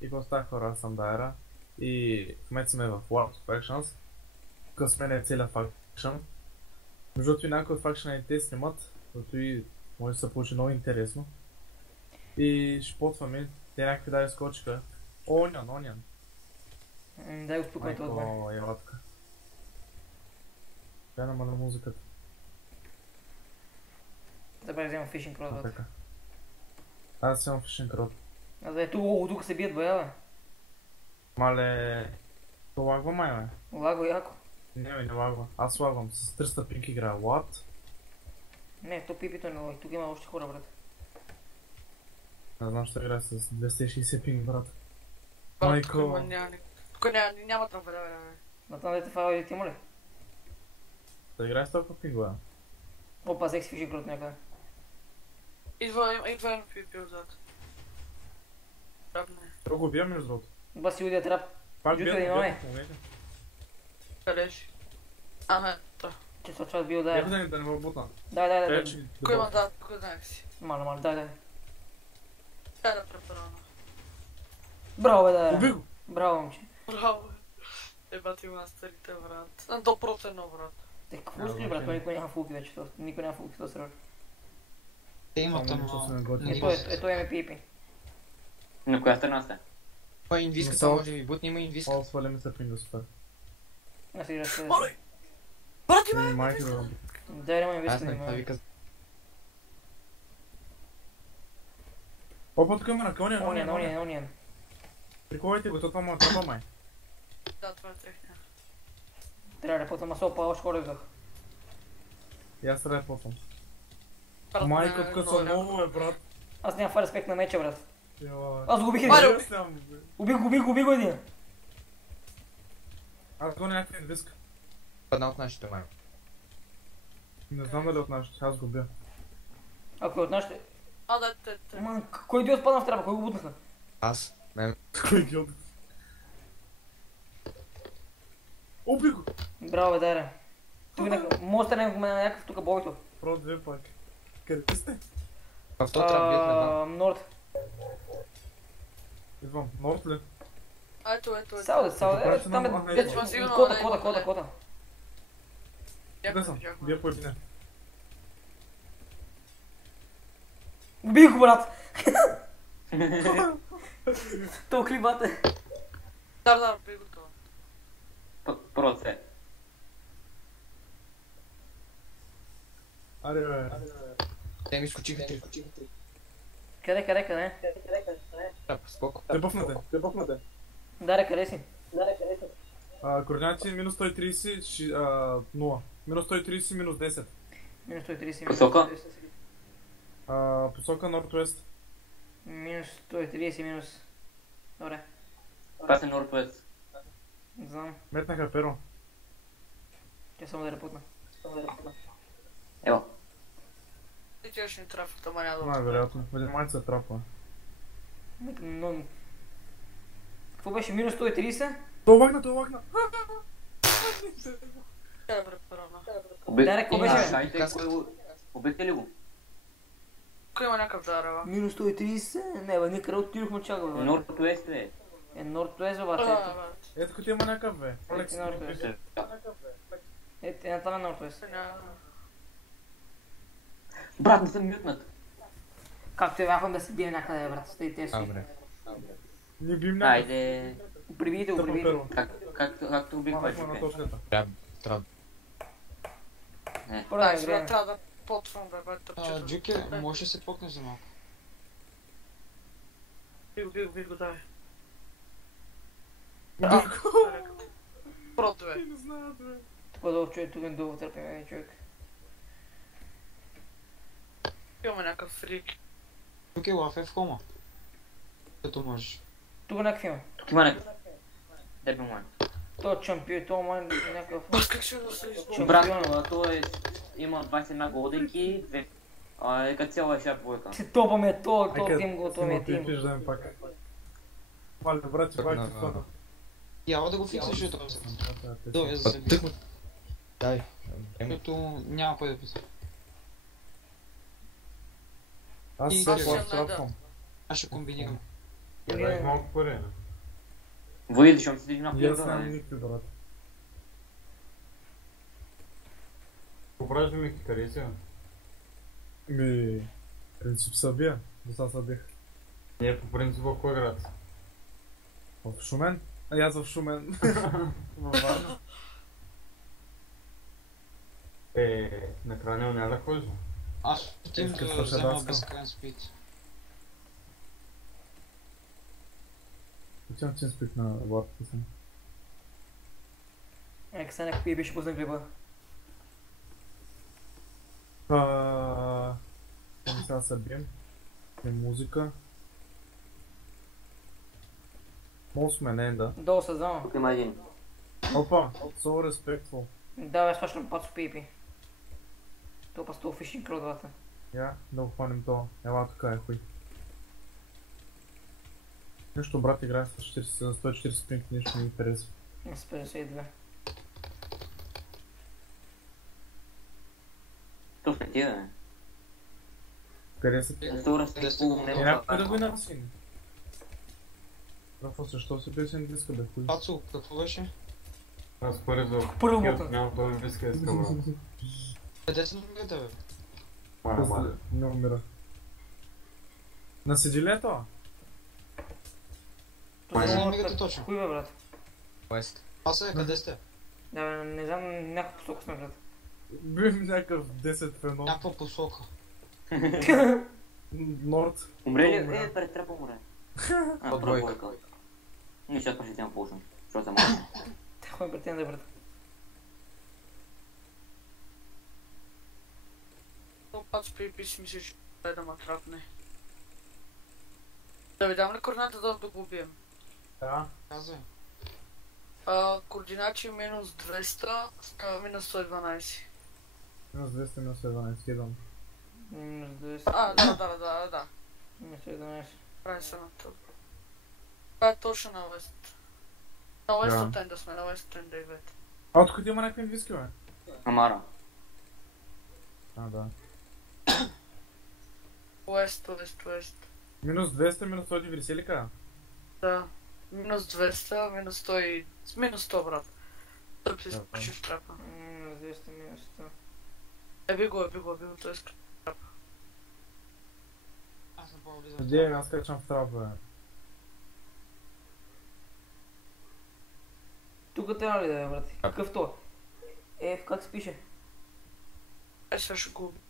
И поставя хора, аз съм Дайра. И в момента сме в World of Factions. Тук с мен е целият факшън. Между другото и някои от факшъните снимат, защото и може да се получи много интересно. И ще потваме, те някакви дай скочиха. Онян. Дай го спокойно това. Майко, елатка. Тя намаля музиката. Забравя взема фишинг род. Така. Аз имам фишинг род. А да е тук се бият боя, бе. Мале... То лагва май, бе. Лаго яко. Не лагва. Аз лагвам с 300 пинк игра. What? Не, то пипито не лаги. Тук има още хора, брат. Не знам, ще играя с 260 пинк, брат. Майко. Тук няма там време. На там дете файла ти има ли? Да играй с толкова пинк, бе. Опа, взех си фишинг род някъде. Идва едно пипи отзад. Трапне. Трябва го убия между другото. Ба си удия трап. Пак Джута, бия, имаме. помогнете. Къдеш? Ага, да. Че се очава да бил да Ето е. да не ме бутна. Дай. Речи, Кой има да, тук знаех си. Нормално, дай. Дай да препарана. Браво, бе, да Уби е. го! Браво, момче. Браво. Ебати мастерите, брат. На 100%, брат. Те, какво искаш, брат? Той никой няма фулки вече. Никой няма фулки в този сервер. Те имат Само нещо сме готини. Ето е МПП. На коя страна сте? Кой инвиска, това може да ми бутне, има инвиска. О, сваляме се пинга супер. Аз игра с... Оле! Брати ме! Майки да роби. Дай да ме Аз инвестига, не, това има. вика. Опа, тук има на коня, Ониен. Приковайте го, това му е капа, май. Да, това е техния. Трябва да потам масо, па още хора идвах. И аз трябва да потвам. Брат, Майко, не, тук са много, бе, брат. Аз нямам фа респект на меча, брат. Йой. Аз го убих един. Аре, Убих го един. Аз го някакъв инвиска. Една от нашите май. Не знам дали от нашите, аз го бия. Ако е от нашите... А, да, те. Ман, кой идиот падна в трапа? Кой го бутнаха? Аз? Не. Кой гилд? Уби го! Браво, бе, дайре. Тук може да не на някакъв тук бойто. Про две пак. Къде сте? В то трябва да бият на Норд. Идвам. Норт ли? А, ето. Сао, там е... Вече сигурно, Кота. Къде съм? Бия по един. Убих го, брат! То клибате. Да, бей го това. Проце. Аре, бе. Те ми изкочиха три. Къде? Споко. Те бъфнате. Даре, къде си? Координати минус 130, 0. Минус 130, минус 10. Минус 130. Посока? Посока Норд-Уест. Минус 130, минус... Добре. Това се Нордвест. Не знам. Метнаха перо. Тя само да репутна. Ево. Ти тя ще ни трафа, тама няма да Най-вероятно. Внимайте се трапа. Но... Какво беше? Минус 130? То лагна! Тя е препарана. Даре, какво беше? Убихте ли го? Кой има някакъв дарева? Минус 130? Не, бе, ние къде отидохме чака, бе. Нордвест, бе. Норд-Уест, обаче, ето. Ето като има някакъв, бе. Алекс, Норд-Уест. Ето, там е Норд-Уест. Брат, не съм мютнат. Както явахам да се бием някъде, брат. Стой, те си. Добре. не бим някакъв. Айде. Прибийте го, прибийте го. Както убих Махме на пачука. точката. Трябва. Първо да Сега играем. трябва да потвам, бе, тъпчета. Джуке, може да се покнеш за малко. Бих го, дай. Бърко! Прото, бе. Не знаят, бе. Тук долу човек, тук долу търпим, човек. Имаме някакъв фрик. Тук е лаф е в хома. Като можеш. Тук някакъв има. Тук има някакъв. Дерби май. То чампион, то май някакъв... Бас, как ще да се избори? Брат, той има 21 голденки, като цяло е шар двойка. Се топаме, то тим го, то ми е тим. Пиждаме пак. Мале, брат, че пак ти фана. Яла да го фиксаш, защото той е за себе. Дай. Защото няма кой да писа. Аз И сега ще плащам. Аз ще комбинирам. Дай малко пари, не? Води, защото ми седи на И аз пијата, нямам бе. никакви, брат. Поправиш ми къде си, бе? Принцип Сърбия. До сега се бих. Не, по принцип в кой град? В Шумен? А аз в Шумен. Във Варна. Накрая няма да ходиш, бе? Аз отивам Искам да да взема даскам. безкрайен спит. Отивам чин спик на вратата си. Сега някакви беше пусна клипа. Сега се бием. И музика. Много сме, не, да. Долу са зона. Тук има един. Опа, so respectful. Да, бе, сващам пат с пипи. То па с това фишинг родвата. Я, да го хванем това. Ела така е хуй. Нещо брат играе с 140 пинг, нещо ми харесва. С 52. Тук сме тия, бе. Къде са? Зора с пул, не Е, го някой да го това. насин. Рафа, защо си песен диска, бе хуй? Пацо, какво беше? Аз пари за... Първо Кет, бока. Няма това ми иска брат. Къде се намирате, бе? Мая. Не умира. Наседи ли е това? Къде се намирате точно? Хуй, бе, брат. Уест. Аз е, къде сте? Да, бе, не знам, някаква посока сме, брат. Бим някакъв 10 в 1. Някаква посока. Норд. Умре ли? Умря. Пред трапа умре. А, По първа двойка. двойка. Не, ще ще тема пушен. Защото съм малко. Хуй, брат, да, брат. То пак с PvP си мисля, че да ма трапне. Да ви дам ли координата да го убием? Да. Казвай. Координати минус 200, става минус 112. Минус 200, минус 12, идвам. Минус 20. Да. Минус 11. Прави се на това. Това е точно на West. На West Да. от End да сме, на West от End 9. А откъде има някакви инвиски, бе? Амара. А, да. West. Минус 200, минус 190 ли ка? Да. Минус 200, минус 100 и... Минус 100, брат. Тъп се Да, изключи в трапа. Минус 200, минус 100. Еби го, той иска. Аз съм по-влизам. Где аз качвам в трап, бе? Тук трябва ли да е, брат? Какъв то? Как се пише? Сега ще го убия.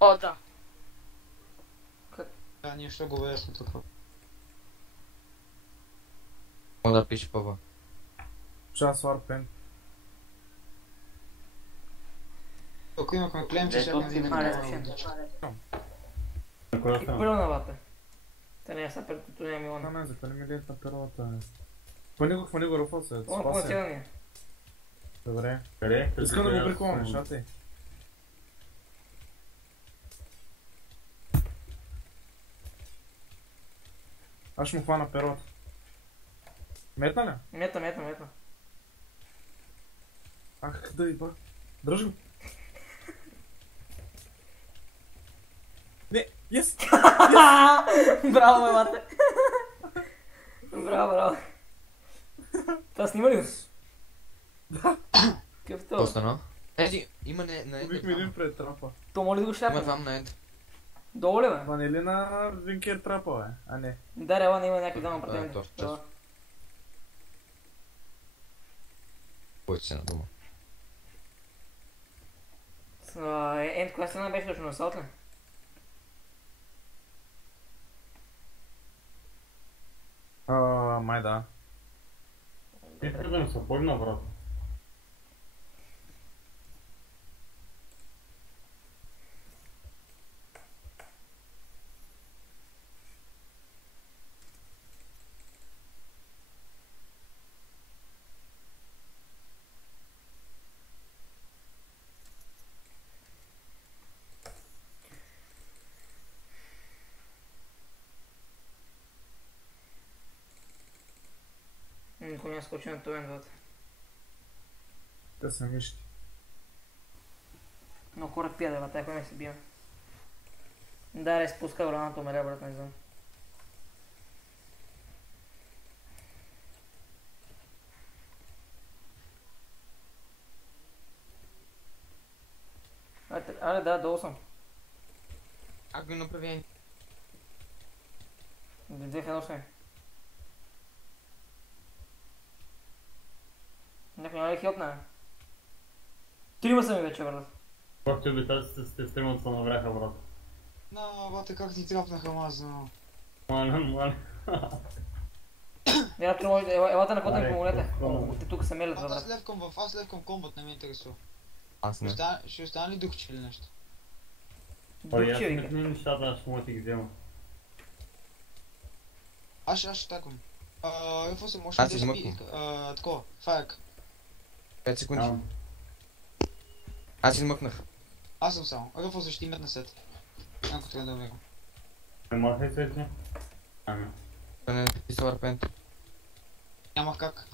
О, да. Да, ние ще го веясно тук. Мога да пише пъба. Час Warpaint. Ако имахме клемче, Де, ще тук да си имаме мале, това съвсем. водичка. На коя И страна? първо на вата. Та не, са пред като няма Милана. Не, запали ми лента перлата, бе. Хвани го, Рафа, се. О, Спаси. цял ми е. Добре. Къде? Искам да го приклониш, а ти? Аз ще му хвана перлата. Метна ли? Метна. Ах, да иба. Дръж го. Не, yes! Браво, ме, мате. Браво. Това снима ли го? Да. Какъв то? Какво стана? Еди, има на Убихме един Ед. пред трапа. То моли да го Има шляпне. двам на Ед. Долу ли, бе? Ма не ли на Винкер трапа, бе? А не. Да, реала, не има някакви двама Да, апартаменти. точно, честно. Който си на дома. Енд, коя страна беше точно на Саут ли? Май да. Искам да ми се поймна, брат. Никой не скочи на този Енд. Те са мишки. Но хора пия да тая, кой не се бия. Да, спуска враната умеря, брат, не знам. Аре, да, долу съм. Как го направи? Две в едно сме. Някой няма ли хилпна? Трима са ми вече, брат. Пак че обитателите с те стримат се навряха, брат. На, бате, как ти трапнаха мазно. Маля. Елате на котен Аре, помолете. какво? Те тук се мелят, Аз брат. левкам комбат, не ме интересува. Аз не. Ще остане ли духче или нещо? Ой, аз Духче, не вика. знам нещата, аз ще мога да ти ги взема. Аз ще таквам. Какво се може Аз да измъквам. такова, фаек. 5 секунди. Там. Аз измъкнах. Аз съм само. Какво ще имат на сет? Ако трябва да умирам. Не махай се, че? Ами. Да не писал арпент. Нямах как.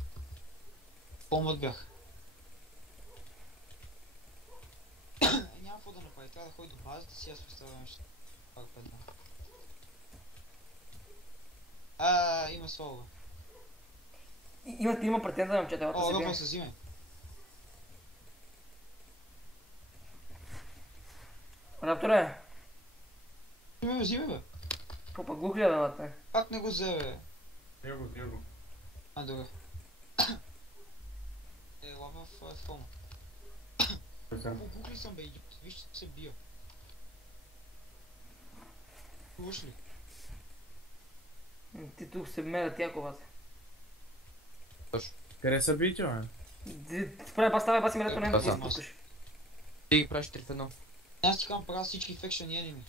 Комбат бях. Няма какво да направи, трябва да ходи до базата си, аз представям нещо. Има слово. Има претензия, момчета, елате О, се Ръфъл бием. се взиме. Рапторе, Взиме бе. какво пък глух ли е, бе, бате? Пак не го взе бе. Его. Добре. Лава в кома. Кукли съм бе, идиот. Виж, че се бия. Слуш ли? Ти тук се мелят яко, бате. Къде са бити, бе? Спря, ставай, баси мелето на Да, едно, сам. ти спускаш. Ти ги правиш 3 в 1. Аз ти казвам, правя всички фекшън енеми.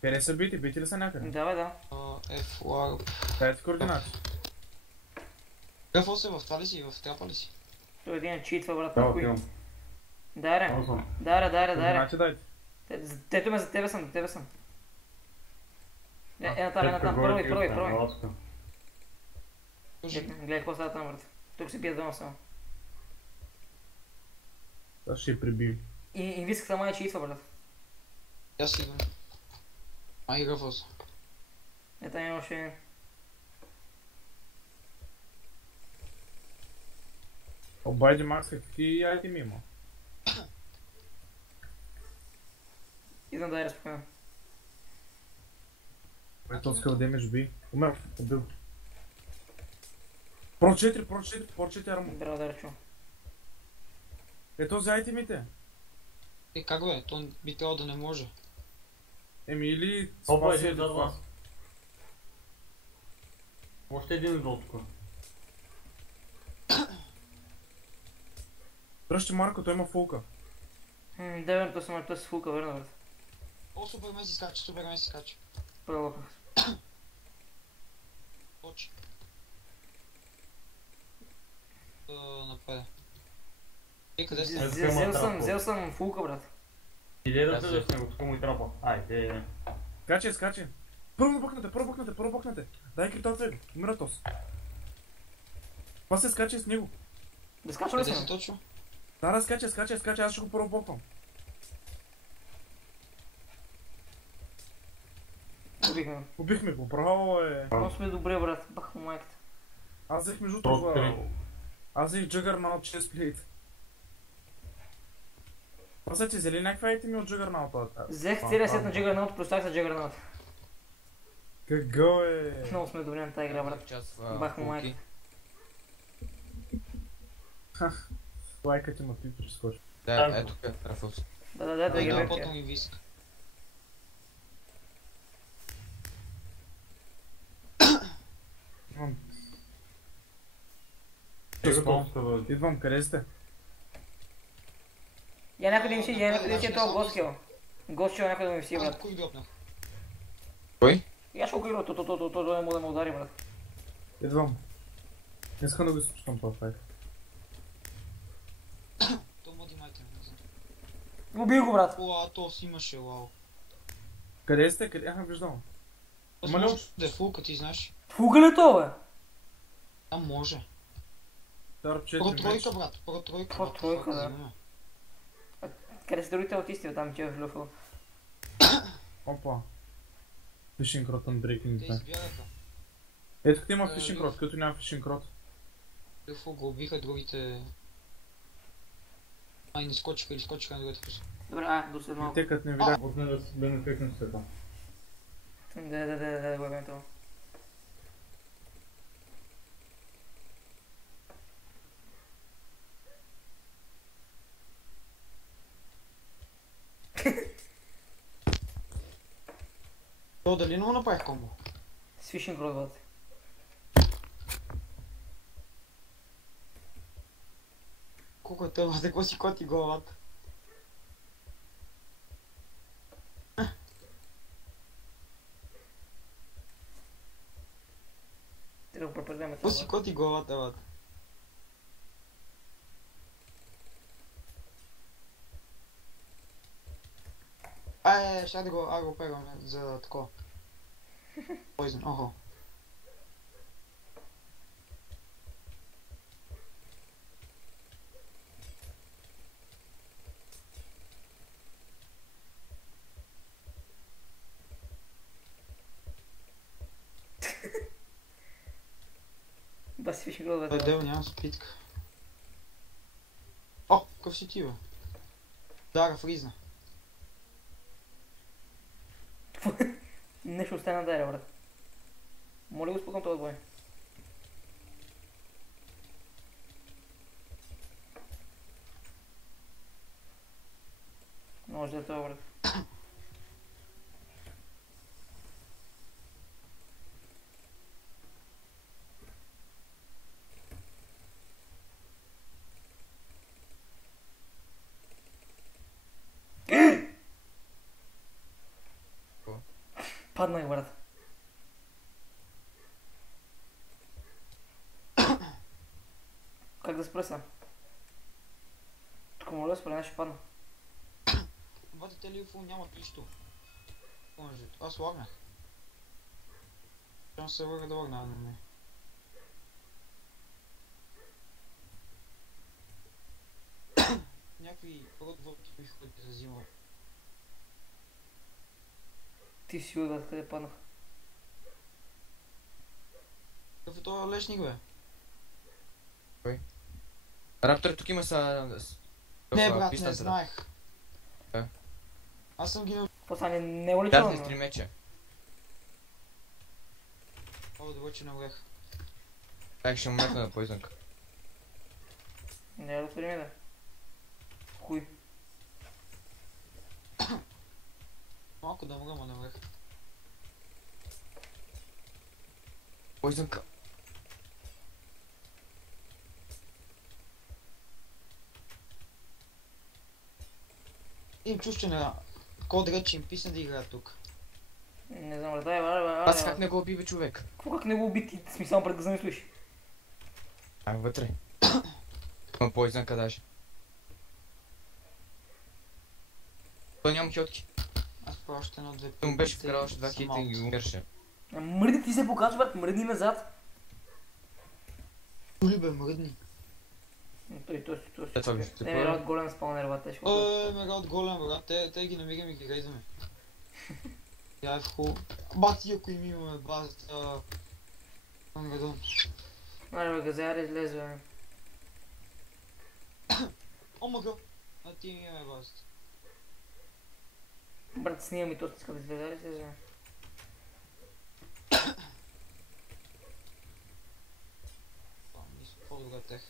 Къде са бити? Бити ли са някъде? Да, бе, да. F, LARP. Дайте координати. Какво се в това ли си? В трапа ли си? Той един читва, брат, Да, на кои. отивам. Даре, Там съм. даре. Координати дайте. Тето ме, за тебе съм. Една там, Петка горе, първи. Ласка. Гледай какво става там, брат. Тук се бият двама само. Аз ще я прибим. И инвиската май читва, брат. Аз идвам. Ръфъл са. Ето имаше... Обайди Макс, какви айтеми има? Идвам да я разпокойно. Ето скъл демидж би. Умер, убил. Про 4 армо. Браво, да речу. Ето за айтемите. Как бе? То би трябвало да не може. Еми или... Опа, спаси един зад това. вас. Още един идол тук. Дръжте Марко, той има фулка. Да, верно, той се фулка, верно, брат. О, Супермен си скача. Първо. Почи. Нападе. Къде сте? Взел съм фулка, брат. Иде да следваш него, тук му и трапа. Айде. Скачи. Първо бъкнете. Дай критоца го. Умиратос. После скачи с него. Да скачам ли Къде си си? точно? Да, скачи, аз ще го първо боквам. Убихме. Убихме го, браво е. Но сме добре, брат. Бах му майката. Аз взех между Топ това. три. Аз взех Джъгърнаут 6 плейт. После ти взели някакви айтеми от Джъгърнаута. Взех целия сет на Джагърнаут, плюс за Джагърнаут. Какво е? Много сме добре на тази игра, брат. Час Бах му майката. Лайкът има ти прескочи. Да, ето тук е Рафълс. Да ги Да, бе. потом ми виск. Идвам, къде сте? Я някой да ми си, е този гостхил. Гостхил някой да ми си, Аз брат. кой дропнах? Я ще го игра, то не мога да ме удари, брат. Идвам. Не искам да го изпускам това файт. То моди майка, не знам. Убих го, брат. О, то си имаше, вау. Къде сте? Къде? Аха, виждам. Аз Ма не може да е фулка, ти знаеш. Фуга ли то, бе? Там може. Тар 4 Про меч. тройка, брат. Про тройка. Про брат, тройка, фака да. взимаме. Къде са другите аутисти, бе, там, че е влюфал? Опа. Fishing rod and breaking Те time. избягаха. Ето като има fishing rod, като няма fishing rod. Люфо го убиха, другите... Ай, не скочиха или скочиха на другата къща. Добре, до след малко. Те като не видя, Отне да ме пекнем света. Да го имам това. То дали не му направих комбо? С фишинг род, брат. Колко е тъмно, какво си коти главата? Трябва да го препредем Какво си това. коти главата, бат? Ще да го пегаме за такова. Poison, охо. Бас си фишинг род, Той брат. дел няма спитка. О, какъв си ти, бе? Дара, фризна. Нещо остана да е, брат. Моля го спукам този бой. Може да е това, брат. Паднах, брат. Как да спра сега? Тук моля да спра, ще падна. Бате, те лифо нямат нищо. Може, аз лагнах. Трябва се върга да лагна, но не. Някакви родвърки ми ходят за зима. Ти си удат, къде паднах? Какъв е този лешник, бе? Раптор тук има са... Не, брат, не знаех. Е. Аз съм ги Какво стане? Не го ли Дадни чувам? три меча. О, добре, че наврех. Так ще му метна на поизънка. Не, да отвори ми да. Хуй. Малко да мръма наврех. Поизънка. Им чувство на код реч им писна да играят тук. Не знам, брат, дай, Аз как не го уби, бе, човек? Какво как не го уби ти? Смисъл пред да замислиш. Ай, вътре. Има поизънка даже. Той няма хилтки. Аз правя още едно-две. Той му беше вкарал още 2 хита и ги умираше. Мръдни ти се показва, брат, мръдни назад. Ули бе, мръдни. Той. След това виждате. Не, ми голем спаунер, брат, тежко. Мега от голем, брат. Те ги намираме и ги рейзваме. Я е в хубаво. Бати, ако им имаме базата... Ангадон. Аре, бе, газяра излезе, бе. О, мага! А ти ми имаме базата. Брат, снимам и то иска да излезе, аре, излезе, бе. Мисля, по-добре тех.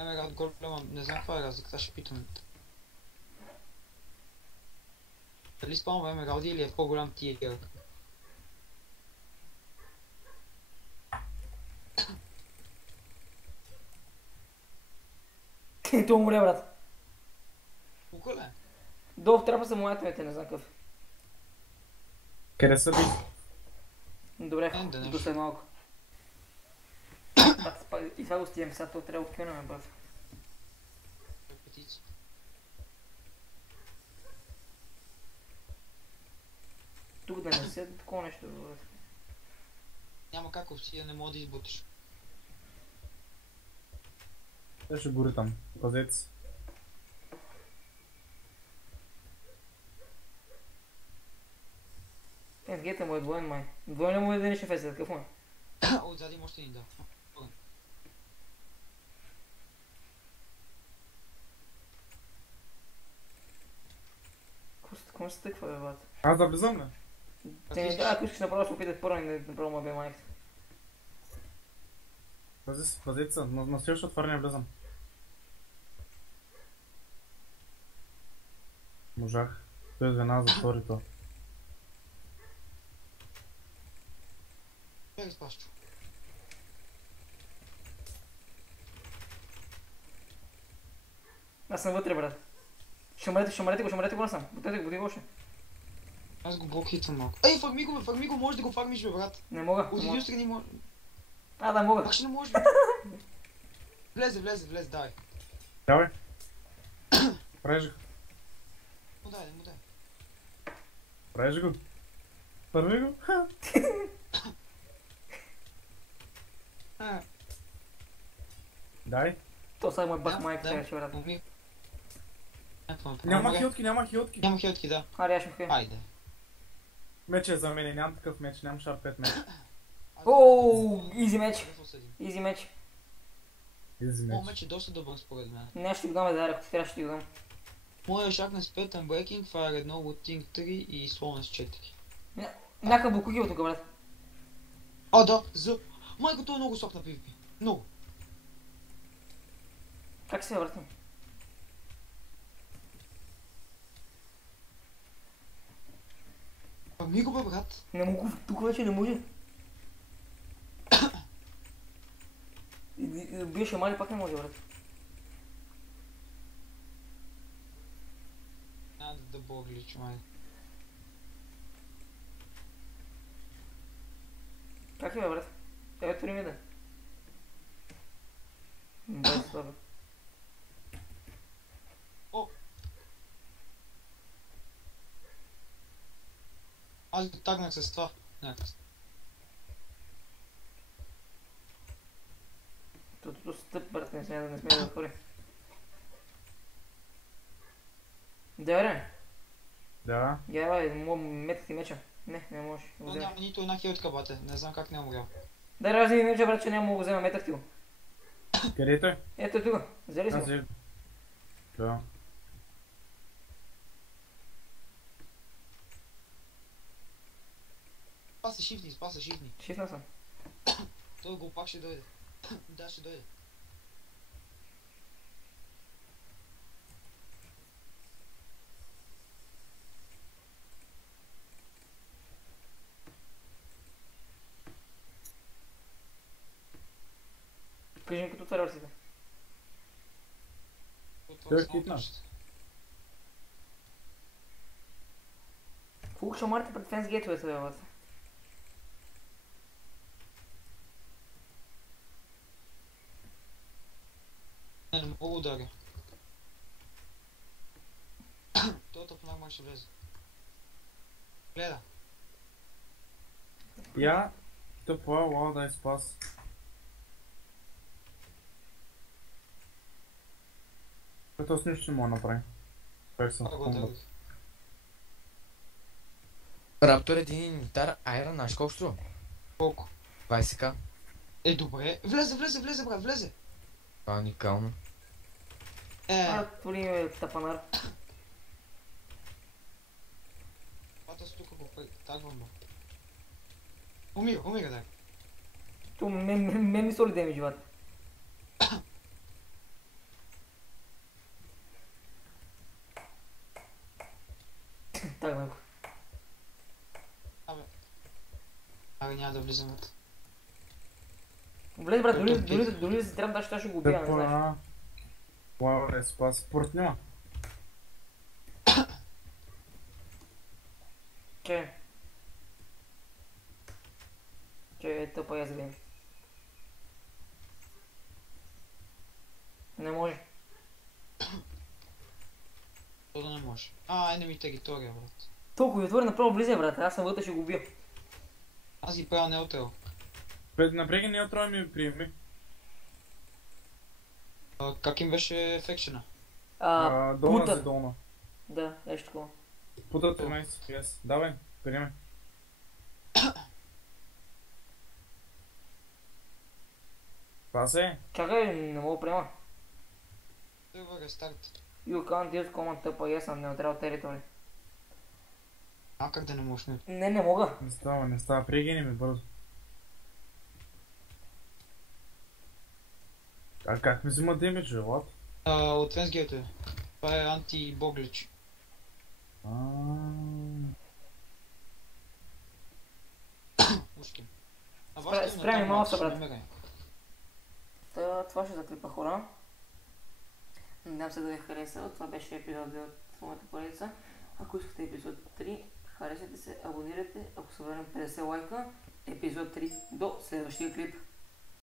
Мега от голема, не знам каква е разликата, ще питам. Дали спалва Емералди или е по-голям тигър? То умре, брат. Куколе? Долу в трапа са моятовете, не знам какъв. къде са били? Добре, Да нещо. до след малко. Брат, и това го стигам сега, то трябва да откинаме, брат. Репетиция. Тук да не се такова нещо, брат. Няма как овци да не мога да избутиш. Те ще гори там. Пазец. Гета му е двоен, май. Двоен му е да не ще феса, такъв му е. Отзади има още един, да. Кому се тъква, бе, брат? Аз да влизам ли? Те не да, ако искаш направо да се опитат първо и да направо му бе майката. Пазете се, на следващото отваряне влизам. Можах. Той звена затвори то. Чакай с Пашчо. Аз съм вътре, брат. Ще умрете го насам. Бутете го още. Аз го блокхитвам малко. Ей, фарми го, може да го фармиш, бе, брат. Не мога. От един страни може. Да мога. Пак ще не може, бе. Влезе, дай. Давай. Правиш го. Му дай. Правиш го. Първи го. Дай. То сега му е бах майка, сега ще брат. Няма хилтки. Няма хилтки, да. Аре, аз ще мхай. Айде. Меч е за мен, нямам такъв меч, нямам шар 5 меч. Ооо, изи меч. Изи меч. О, меч е доста добър според мен. Не, ще ти го дам, да, ако ти трябва, ще ти го дам. Моя шак на Spell Unbreaking, Fire 1, Looting 3 и Slowness 4. Някакъв блокуги от тук, брат. А, да, Майко, той е много слаб на PvP. Много. Как се въртим? Фарми го, бе, брат. Не мога, тук вече не може. Биеше мали, пак не може, брат. Няма да боглич, май. Как е, бе, брат? Ето твори ми да. Без слабо. Аз го тагнах с това. Някак. Тото стъп, брат, не сме да отвори. Дере, Да. гева, мога метати меча. Не може. Но няма нито една хилтка, бате. Не знам как не е умрял. Дай да вземи меча, брат, че няма мога да взема, метах ти го. Където е? Ето е тук, взели си Аз го. взех. Да. Спаса шифни. Шифна съм. Той го пак ще дойде. Да, ще дойде. Кажи ми като царевърсите. Той е хитнал. Колко шамарите пред фенс гейтовете, бе, брат? Не мога да ударя. Той тъпнак май ще влезе. Гледа. Я тъпа, лао да спас. Като с нищо не мога да направи. Пак съм в Пак го комбат. ударих. Раптор един инвентар, айра, знаеш колко струва? Колко? 20к. Добре. Влезе, брат, влезе. Това е уникално. Твори ми тапанар. Аз тук го тагвам, бе. Умира, да. То мен ми соли демидж, брат. Так, бе. Абе, няма да влизаме. Влез, брат, дори да си трябва, да ще го убия, не знаеш. Тъпа. Лао да спас. Спорт няма. Че е тъпа, я завием. Не може. То да не може. Enemy територия, брат. Толкова ви отвори, направо влизай, брат. Аз съм вътре, ще го убия. Аз ги правя неутел. Напреги не отроя ми приеми. Как им беше ефекшена? Долна пута. за долна. Да, нещо такова. Пута 13 FPS. Давай, приеми. Това се е. Чакай, не мога да приема. Сервер рестарт. You can't use command TPS on neutral territory. А как да не можеш ми? Не мога. Не става. Прегини ми бързо. А как ми взима демидж, лад? От Венсгейт е. Това е анти-боглич. Ушки. Спрямо малко са, брат. Това ще заклипа, хора. Надявам се да ви хареса. Това беше епизод 2 от моята поредица. Ако искате епизод 3, харесайте се, абонирайте. Ако се върнем 50 лайка, епизод 3 до следващия клип.